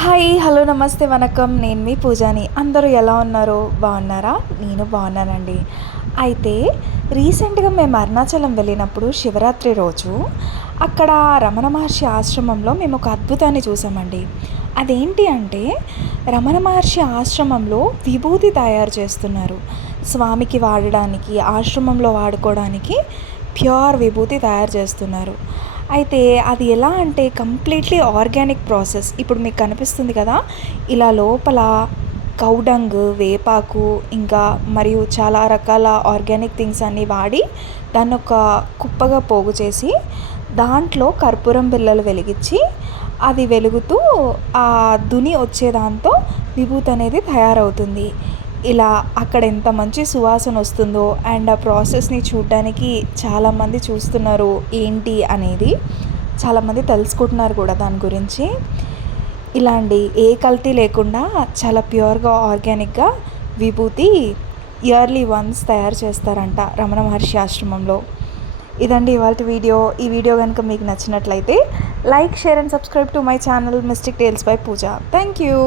Hi hello నమస్తే వనకం నేను మీ పూజాని. అందరూ ఎలా ఉన్నారో బాగున్నారా? నేను బాగున్నానండి. అయితే రీసెంట్గా మేము అరుణాచలం వెళ్ళినప్పుడు శివరాత్రి రోజు అక్కడ రమణ మహర్షి ఆశ్రమంలో మేము ఒక అద్భుతాన్ని చూసామండి. అదేంటి అంటే రమణ మహర్షి ఆశ్రమంలో విభూతి తయారు చేస్తున్నారు. స్వామికి వాడడానికి, ఆశ్రమంలో వాడుకోవడానికి ప్యూర్ విభూతి తయారు చేస్తున్నారు. అయితే అది ఎలా అంటే కంప్లీట్లీ ఆర్గానిక్ ప్రాసెస్. ఇప్పుడు మీకు కనిపిస్తుంది కదా, ఇలా లోపల కౌడంగ్, వేపాకు, ఇంకా మరియు చాలా రకాల ఆర్గానిక్ థింగ్స్ అన్నీ వాడి దాన్ని ఒక కుప్పగా పోగు చేసి దాంట్లో కర్పూరం బిళ్ళలు వెలిగించి అది వెలుగుతూ ఆ దుని వచ్చేదాంతో విభూతి అనేది తయారవుతుంది. ఇలా అక్కడ ఎంత మంచి సువాసన వస్తుందో అండ్ ఆ ప్రాసెస్ని చూడడానికి చాలామంది చూస్తున్నారు ఏంటి అనేది, చాలామంది తెలుసుకుంటున్నారు కూడా దాని గురించి. ఇలాంటి ఏ కల్తీ లేకుండా చాలా ప్యూర్గా ఆర్గానిక్గా విభూతి ఇయర్లీ వన్స్ తయారు చేస్తారంట రమణ మహర్షి ఆశ్రమంలో. ఇదండి ఇవాళ వీడియో. ఈ వీడియో కనుక మీకు నచ్చినట్లయితే like, share and subscribe to my channel Mystic Tales by Pooja. Thank you.